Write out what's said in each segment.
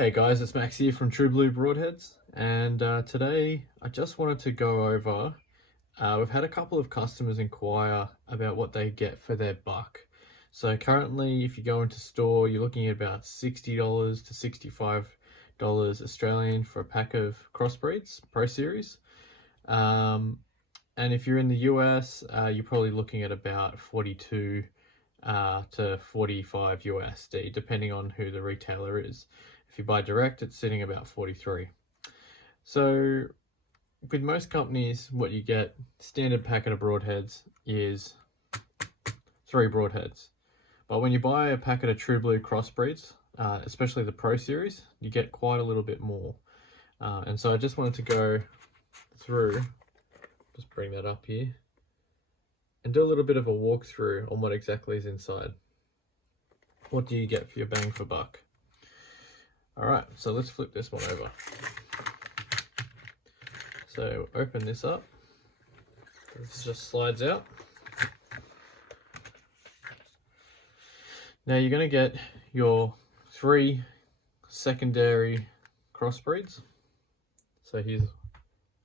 Hey guys, it's Max here from True Blue Broadheads, and today I just wanted to go over, we've had a couple of customers inquire about what they get for their buck. So currently, if you go into store, you're looking at about $60 to $65 Australian for a pack of Crossbreeds Pro Series. And if you're in the US, you're probably looking at about 42 to 45 USD, depending on who the retailer is. If you buy direct, it's sitting about 43. So with most companies, what you get, standard packet of Broadheads is 3 Broadheads. But when you buy a packet of True Blue Crossbreeds, especially the Pro Series, you get quite a little bit more. And so I just wanted to go through, just bring that up here, and do a little bit of a walkthrough on what exactly is inside. What do you get for your bang for buck? Alright, so let's flip this one over. So open this up. This just slides out. Now you're going to get your 3 secondary crossbreeds. So here's,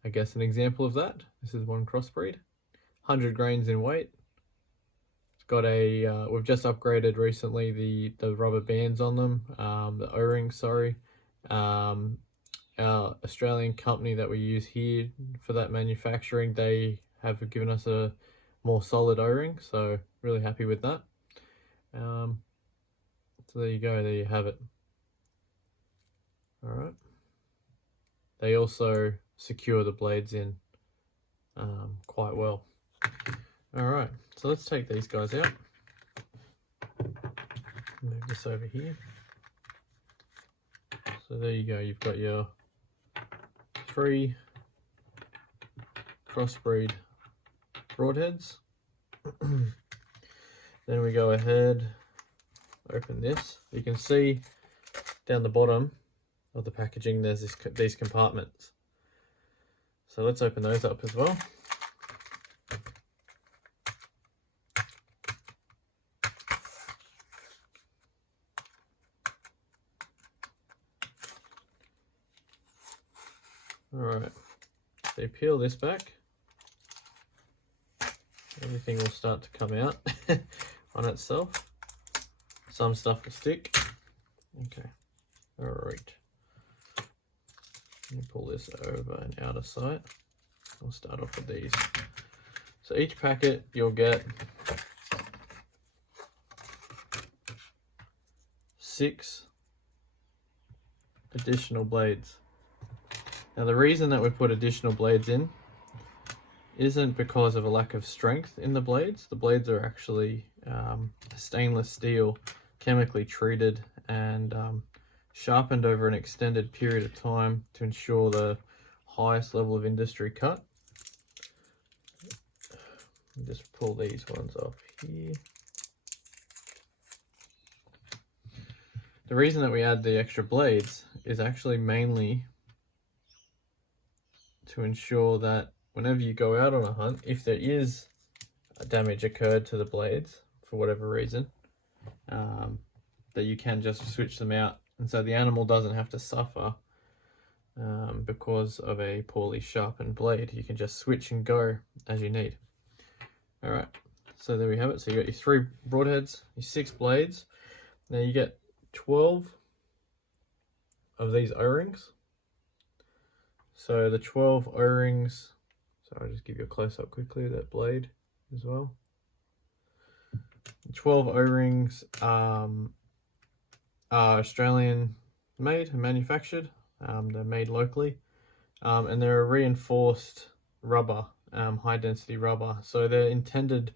I guess, an example of that. This is one crossbreed, 100 grains in weight. It's got a, we've just upgraded recently the rubber bands on them, the O-rings, sorry. Our Australian company that we use here for that manufacturing, they have given us a more solid O-ring, so really happy with that. So there you go, there you have it. All right. They also secure the blades in quite well. All right, so let's take these guys out. Move this over here. So there you go, you've got your 3 Crossbreed Broadheads. Then we go ahead, open this. You can see down the bottom of the packaging there's these compartments. So let's open those up as well. Alright, so you peel this back, everything will start to come out on itself. Some stuff will stick. Okay, alright. Let me pull this over and out of sight. We'll start off with these. So each packet you'll get 6 additional blades. Now the reason that we put additional blades in isn't because of a lack of strength in the blades. The blades are actually stainless steel, chemically treated and sharpened over an extended period of time to ensure the highest level of industry cut. Just pull these ones off here. The reason that we add the extra blades is actually mainly to ensure that whenever you go out on a hunt, if there is a damage occurred to the blades for whatever reason, that you can just switch them out, and so the animal doesn't have to suffer because of a poorly sharpened blade. You can just switch and go as you need. All right, so there we have it. So you got your 3 broadheads, your 6 blades. Now you get 12 of these O-rings. So the 12 O-rings, so I'll just give you a close-up quickly of that blade as well. The 12 O-rings are Australian made and manufactured. They're made locally, and they're a reinforced rubber, high density rubber. So they're intended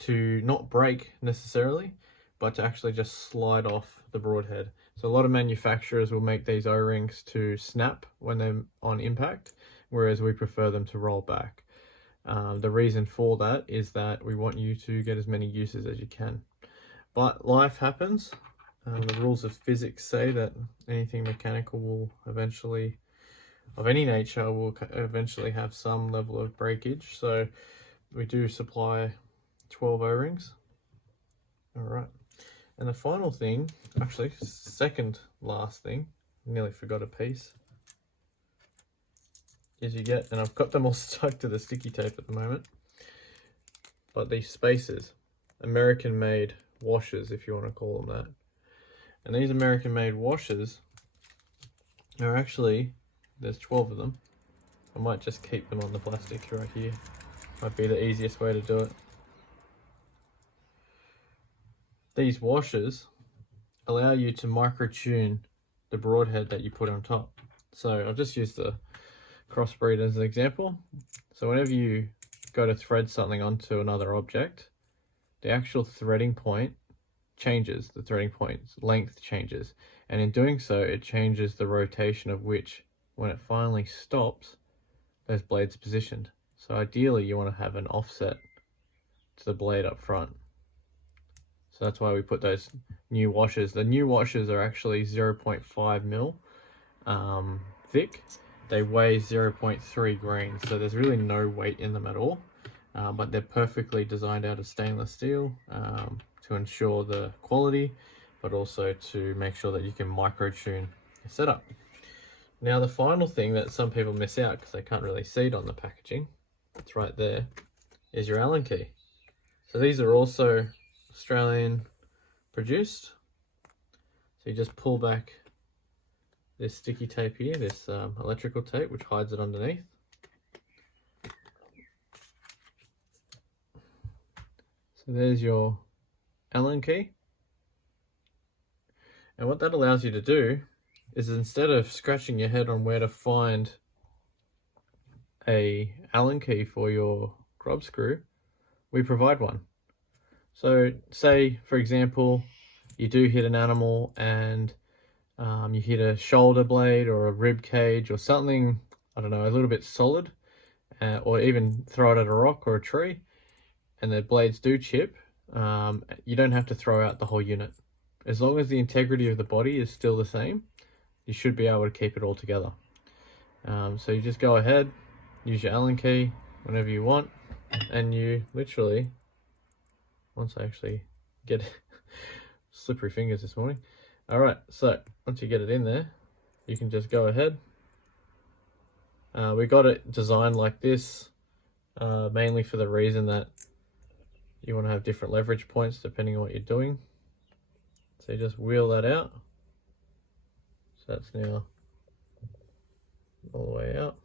to not break necessarily, but to actually just slide off the broadhead. So a lot of manufacturers will make these O-rings to snap when they're on impact, whereas we prefer them to roll back. The reason for that is that we want you to get as many uses as you can. But life happens. The rules of physics say that anything mechanical will eventually, of any nature, will eventually have some level of breakage. So we do supply 12 O-rings. All right. And the final thing, actually second last thing, Nearly forgot a piece. As you get, and I've got them all stuck to the sticky tape at the moment. But these spacers, American made washers, if you want to call them that. And these American made washers are actually, there's 12 of them. I might just keep them on the plastic right here. Might be the easiest way to do it. These washers allow you to micro tune the broadhead that you put on top. So I'll just use the Crossbreed as an example. So whenever you go to thread something onto another object, the actual threading point changes, the threading point's length changes, and in doing so it changes the rotation of which, when it finally stops, those blades are positioned. So ideally you want to have an offset to the blade up front. So that's why we put those new washers. The new washers are actually 0.5 mil thick. They weigh 0.3 grains, so there's really no weight in them at all. But they're perfectly designed out of stainless steel to ensure the quality, but also to make sure that you can micro tune your setup. Now the final thing that some people miss out because they can't really see it on the packaging, it's right there, is your Allen key. So these are also Australian produced. So you just pull back this sticky tape here, this electrical tape, which hides it underneath. So there's your Allen key. And what that allows you to do is, instead of scratching your head on where to find a Allen key for your grub screw, we provide one. So say, for example, you do hit an animal and you hit a shoulder blade or a rib cage or something, I don't know, a little bit solid, or even throw it at a rock or a tree, and the blades do chip, you don't have to throw out the whole unit. As long as the integrity of the body is still the same, you should be able to keep it all together. So you just go ahead, use your Allen key whenever you want, and you literally, once I actually get slippery fingers this morning. All right, so once you get it in there, you can just go ahead. We got it designed like this mainly for the reason that you want to have different leverage points depending on what you're doing. So you just wheel that out. So that's now all the way out.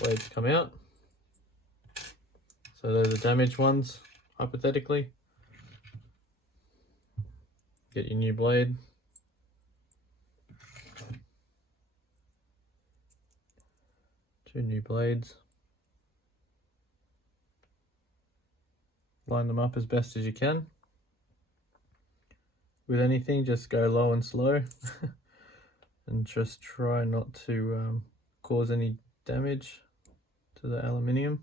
Blades come out. So those are damaged ones, hypothetically. Get your new blade. Two new blades. Line them up as best as you can. With anything, just go low and slow and just try not to cause any damage to the aluminium.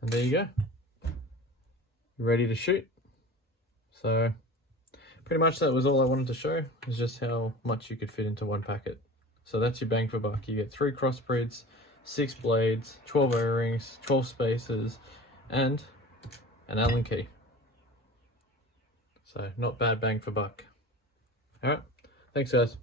And there you go. You're ready to shoot. So pretty much that was all I wanted to show, is just how much you could fit into one packet. So that's your bang for buck. You get 3 crossbreeds, 6 blades, 12 O-rings, 12 spacers, and an Allen key. So not bad bang for buck. All right, thanks guys.